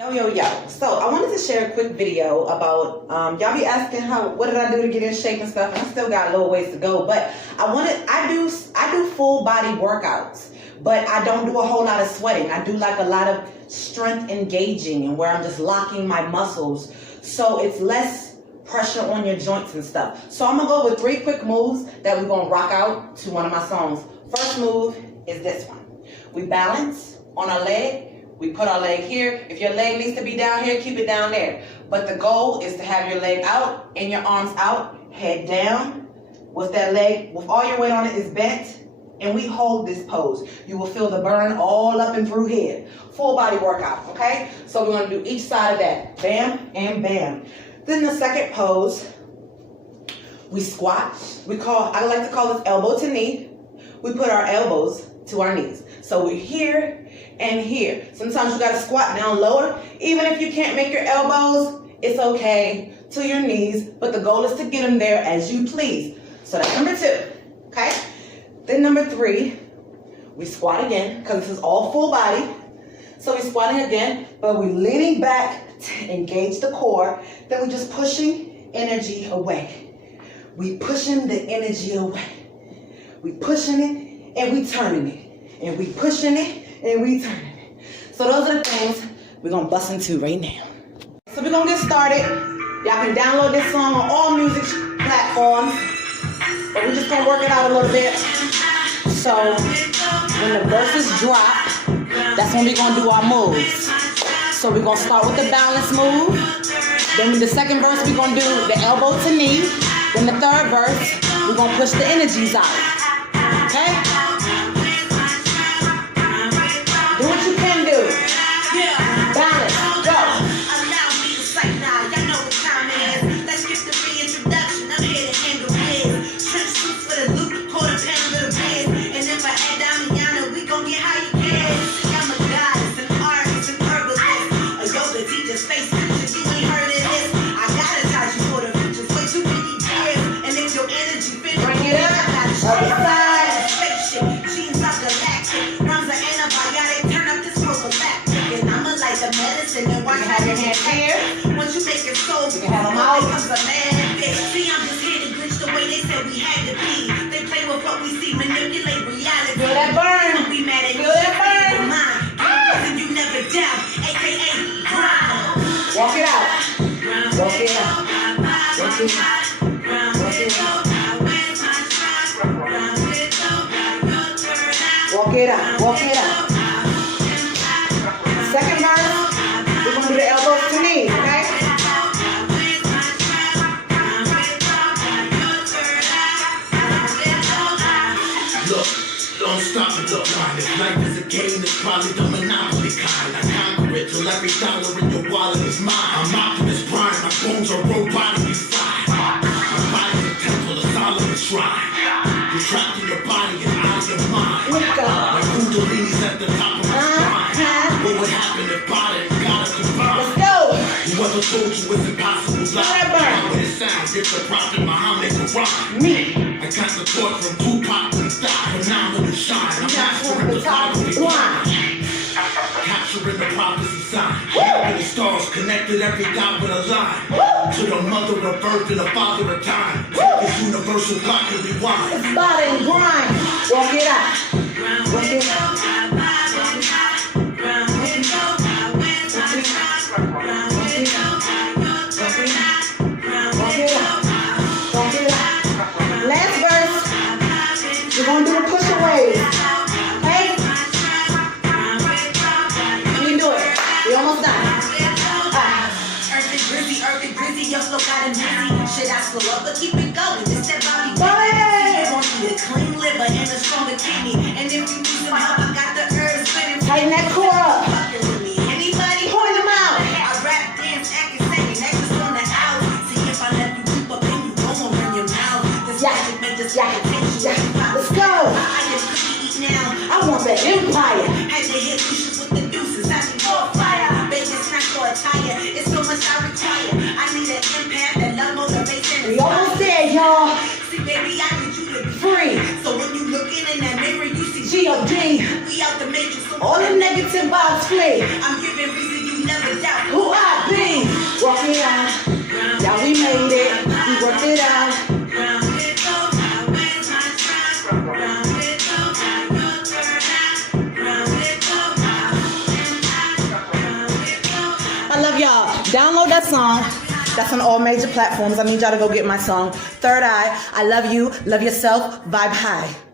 Yo. So I wanted to share a quick video about, y'all be asking what did I do to get in shape and stuff, and I still got a little ways to go, but I do full body workouts, but I don't do a whole lot of sweating. I do like a lot of strength engaging and where I'm just locking my muscles, so it's less pressure on your joints and stuff. So I'm gonna go with 3 quick moves that we're gonna rock out to one of my songs. First move is this one. We balance on our leg. We put our leg here. If your leg needs to be down here, keep it down there. But the goal is to have your leg out and your arms out, head down. With that leg, with all your weight on it is bent, and we hold this pose. You will feel the burn all up and through here. Full body workout, okay? So we're gonna do each side of that. Bam and bam. Then the second pose, we squat. I like to call this elbow to knee. We put our elbows to our knees. So we're here and here. Sometimes you gotta squat down lower. Even if you can't make your elbows, it's okay, to your knees, but the goal is to get them there as you please. So that's number 2, okay? Then number 3, we squat again, because this is all full body. So we're squatting again, but we're leaning back to engage the core. Then we're just pushing energy away. We pushing the energy away. We pushing it and we turning it. And we pushing it and we turning it. So those are the things we're gonna bust into right now. So we're gonna get started. Y'all can download this song on all music platforms. But we're just gonna work it out a little bit. So when the verses drop, that's when we're gonna do our moves. So we're gonna start with the balance move. Then the second verse, we're gonna do the elbow to knee. Then the third verse, we're gonna push the energies out. Okay? Do what you can do. Balance. Go. Allow me to sight now. Y'all know what time it is. Let's get the reintroduction. I'm here to handle biz. Trench suits for the loop, quarter pound of the biz. And if I add Damiana, we gon' get how you can. I'm a goddess, an artist, an herbalist, a yoga teacher, space teacher. You ain't heard of this. I gotta touch you for the futures. Way too many years. And if your energy fits, bring it up. Other side. Spaceship, jeans out the lactic. Runs an antibiotic, turn up this prophylactic. And I'ma like the medicine and watch how your hands here. Once you make it so, you can have them out. Becomes a man, bitch. See, I'm just here to glitch the way they said we had to be. They play with what we see, manipulate reality. Feel that burn. Don't be mad at Feel that burn. and you never doubt, aka grind. Walk it out. Walk it out. Walk it out. Walk it out. Walk it out. Walk it out. Second verse, we're going to do the elbows to knees, okay? Look, don't stop and look mine. If life is a game, it's probably the Monopoly kind. I conquer it till every dollar in your wallet is mine. I'm Optimus Prime, my bones are robotically fried. My body's a temple, a Solomon shrine. You're trapped in your body and out of your mind. My kundalini's at the top of my spine. What would happen if body and gotta combine? Let's go. Whoever told you it's impossible, lie. How would it sound if the prophet Muhammad could rhyme? Me. I got the torch from Tupac and style. Phenomenal shine. I'm mastering the top photography line. Capturing the prophecy sign. And the stars connected every dot with a line. To the mother of birth and the father of time. This universal clock can rewind. It's body and grind. Walk it out. Walk it out. Last verse, we're going to do a push away. Okay? We can do it. We almost done. Earthy, grizzy, your flow got him busy. Shit, I slow up, but keep it going. This that Bobby. Go ahead. You want me to clean liver and a stronger kidney. And if you need some help, I got the herbs spinning. Tighten that core up. Fucking with me. Anybody? Point them out. I rap, dance, act, and sing. Nexus on the out. See if I let you keep up, then you gon' run your mouth. This magic make this Let's go. I just couldn't eat now. I want that empire. Had to hit Lucius with the deuces. I need more fire. Baby, it's not for a tire. It's so much I require. I need an impact, that love motivation. We almost there, y'all. See, baby, I need you to be Free. So when you looking in that mirror, you see G.O.D. We out the matrix. All the negative vibes flee. I'm giving reason you never it out. Who I be? Walk it out. Yeah, we made it. We worked it out. Round it go, how where's my tribe? Round it go, how your turn out. Round it go, how and I. Round it go, how. I love y'all. Download that song. That's on all major platforms. I need y'all to go get my song. Third Eye. I love you. Love yourself. Vibe high.